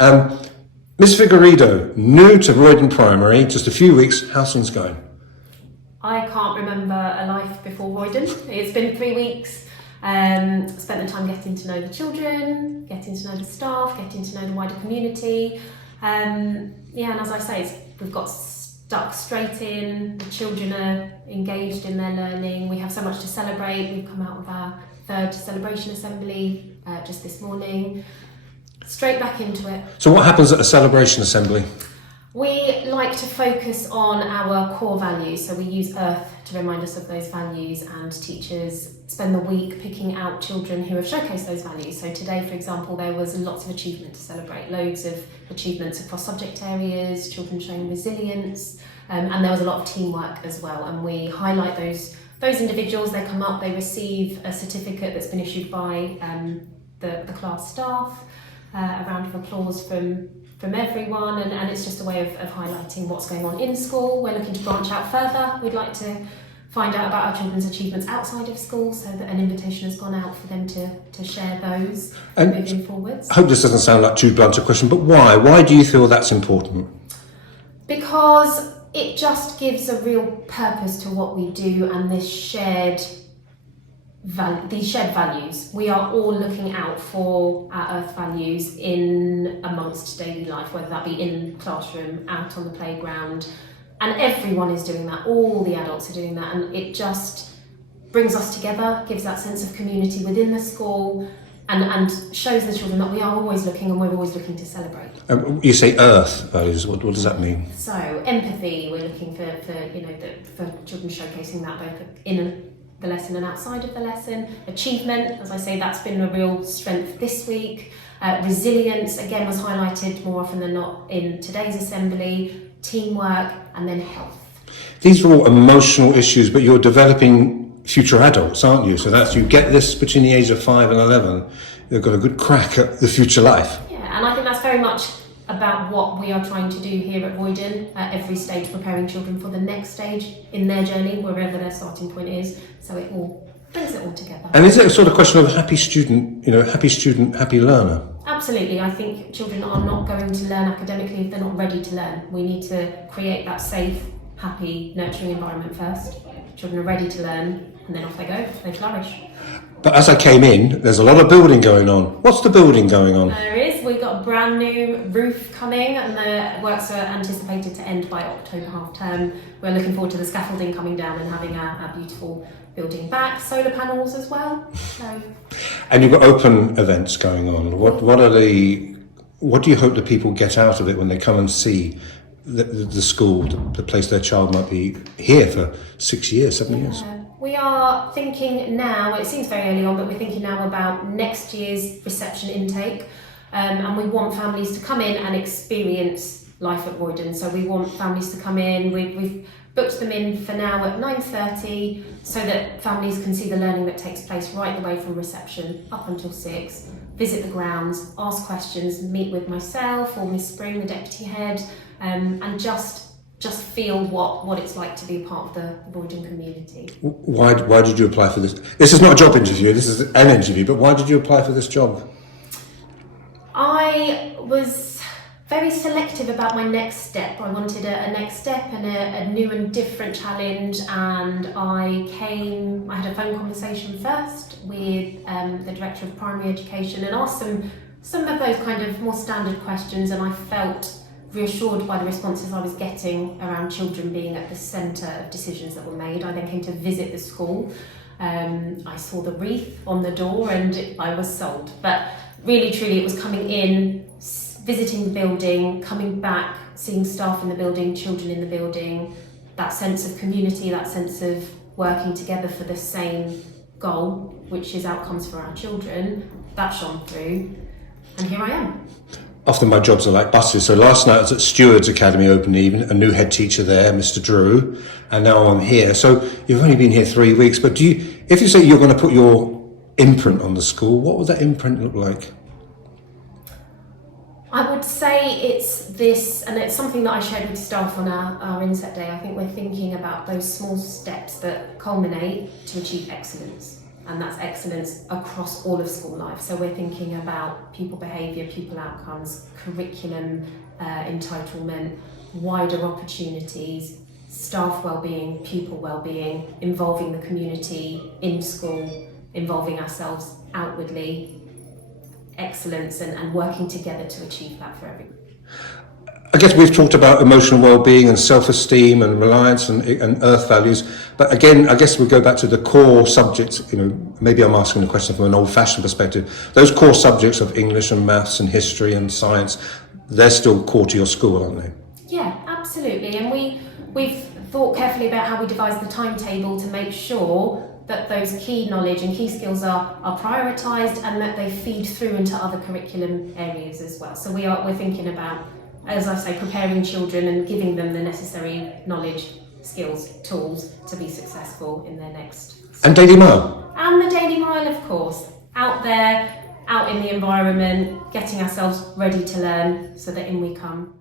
Miss Figueredo, new to Roydon Primary, just a few weeks, how's things going? I can't remember a life before Roydon. It's been 3 weeks. Spent the time getting to know the children, getting to know the staff, getting to know the wider community. And as I say, we've got stuck straight in. The children are engaged in their learning. We have so much to celebrate. We've come out of our third celebration assembly just this morning. Straight back into it. So what happens at a celebration assembly? We like to focus on our core values, so we use Earth to remind us of those values, and teachers spend the week picking out children who have showcased those values. So today, for example, there was lots of achievement to celebrate, loads of achievements across subject areas, children showing resilience, and there was a lot of teamwork as well, and we highlight those individuals. They come up, they receive a certificate that's been issued by the class staff, a round of applause from everyone, and it's just a way of highlighting what's going on in school. We're looking to branch out further. We'd like to find out about our children's achievements outside of school, so that an invitation has gone out for them to share those moving forwards. I hope this doesn't sound like too blunt a question, but why? Why do you feel that's important? Because it just gives a real purpose to what we do, and these shared values. We are all looking out for our Earth values in amongst daily life, whether that be in the classroom, out on the playground, and everyone is doing that. All the adults are doing that, and it just brings us together, gives that sense of community within the school, and shows the children that we are always looking, and we're always looking to celebrate. You say Earth values. What does that mean? So empathy. We're looking for children showcasing that both in the lesson and outside of the lesson. Achievement, as I say, that's been a real strength this week. Resilience, again, was highlighted more often than not in today's assembly. Teamwork, and then health. These are all emotional issues, but you're developing future adults, aren't you? So that's, you get this between the age of 5 and 11, they've got a good crack at the future life. Yeah, and I think that's very much about what we are trying to do here at Roydon at every stage, preparing children for the next stage in their journey, wherever their starting point is. So it all brings it all together. And is it a sort of question of happy student, happy learner? Absolutely. I think children are not going to learn academically if they're not ready to learn. We need to create that safe, happy, nurturing environment first. Children are ready to learn, and then off they go, they flourish. But as I came in, there's a lot of building going on. What's the building going on? There is. We've got a brand new roof coming, and the works are anticipated to end by October half term. We're looking forward to the scaffolding coming down and having our beautiful building back. Solar panels as well. So. And you've got open events going on. What do you hope that people get out of it when they come and see the school, the place their child might be here for 6 years, 7 years? We are thinking now, it seems very early on, but we're thinking now about next year's reception intake, and we want families to come in and experience life at Roydon. So we want families to come in, we've booked them in for now at 9:30 so that families can see the learning that takes place right the way from reception up until 6, visit the grounds, ask questions, meet with myself or Miss Spring, the deputy head, and just feel what it's like to be a part of the Roydon community. Why did you apply for this? This is not a job interview, this is an interview, but why did you apply for this job? I was very selective about my next step. I wanted a next step and a new and different challenge, and I had a phone conversation first with the Director of Primary Education and asked some of those kind of more standard questions, and I felt reassured by the responses I was getting around children being at the centre of decisions that were made. I then came to visit the school. I saw the wreath on the door and I was sold. But really, truly, it was coming in, visiting the building, coming back, seeing staff in the building, children in the building, that sense of community, that sense of working together for the same goal, which is outcomes for our children, that shone through. And here I am. Often my jobs are like buses. So last night I was at Stewards Academy open evening, a new head teacher there, Mr. Drew, and now I'm here. So you've only been here 3 weeks, but if you say you're going to put your imprint on the school, what would that imprint look like? I would say it's this, and it's something that I shared with staff on our inset day. I think we're thinking about those small steps that culminate to achieve excellence. and that's excellence across all of school life. So we're thinking about pupil behaviour, pupil outcomes, curriculum entitlement, wider opportunities, staff wellbeing, pupil wellbeing, involving the community in school, involving ourselves outwardly, excellence, and working together to achieve that for everyone. I guess we've talked about emotional well-being and self-esteem and reliance and earth values, but again, I guess we go back to the core subjects. Maybe I'm asking the question from an old-fashioned perspective. Those core subjects of English and maths and history and science, they're still core to your school, aren't they? Yeah, absolutely. And we've thought carefully about how we devise the timetable to make sure that those key knowledge and key skills are prioritised and that they feed through into other curriculum areas as well. So we're thinking about, as I say, preparing children and giving them the necessary knowledge, skills, tools to be successful in their next. And Daily Mile. And the Daily Mile, of course. Out there, out in the environment, getting ourselves ready to learn so that in we come.